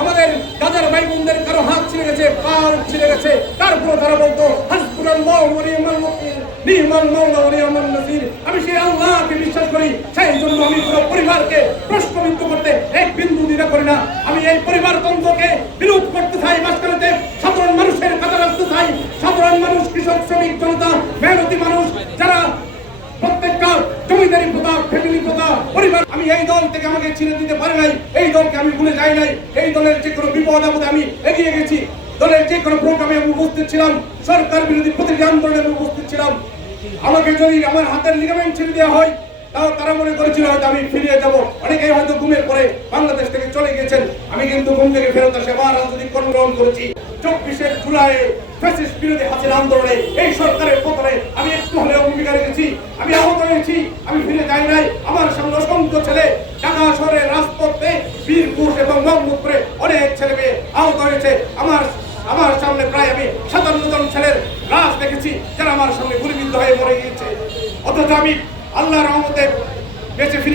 আমাদের দাদার ভাই বোনদের কারও হাত ছিঁড়ে গেছে, পা ছিঁড়ে গেছে তারপরে তারা বলতো আমি সেই আল্লাহকে বিশ্বাস করি, সেই জন্য আমি পুরো পরিবারকে প্রশ্নবিদ্ধ করতে এক বিন্দু করি না। আমি এই বিরোধ করতে চাই, মাঝখানেতে সাধারণ মানুষের রাখতে চাই। সাধারণ মানুষ, কৃষক, শ্রমিক, জনতা, মেহনতি মানুষ, যারা ফ্যামিলি আমি এই দল থেকে আমাকে ছিঁড়ে দিতে পারি নাই। এই দলকে আমি ভুলে যাই নাই। এই দলের যে কোনো বিপদ আপদে আমি এগিয়ে গেছি। দলের যে কোনো প্রোগ্রামে আমি উপস্থিত ছিলাম। সরকার বিরোধী প্রতিটি আন্দোলনে আমি উপস্থিত ছিলাম। আমাকে যদি আমার হাতের লিগামেন্ট ছেড়ে দেওয়া হয়, তাও তারা মনে করেছিল হয়তো আমি ফিরে যাব অনেকেই হয়তো ঘুমের পরে বাংলাদেশ থেকে চলে গেছেন। আমি কিন্তু ঘুম থেকে ফেরত আসে আবার রাজনৈতিক কর্মগ্রহণ করেছি। চব্বিশের জুলাই ফ্যাসিস্ট বিরোধী হাসিনা আন্দোলনে এই সরকারের পতনে হয়েছি আমি ফিরে যাই নাই। আমার সামনে অসংখ্য ছেলে ঢাকা শহরের রাজপথে বীরপুর এবং মোহাম্মদপুরে অনেক ছেলে মেয়ে আহত হয়েছে। আমার আমার সামনে প্রায় আমি সাতান্ন জন ছেলের লাশ দেখেছি, যারা আমার সামনে গুলিবিদ্ধ হয়ে মরে গিয়েছে। অথচ আমি আল্লাহ রহমতে বেঁচে ফিরে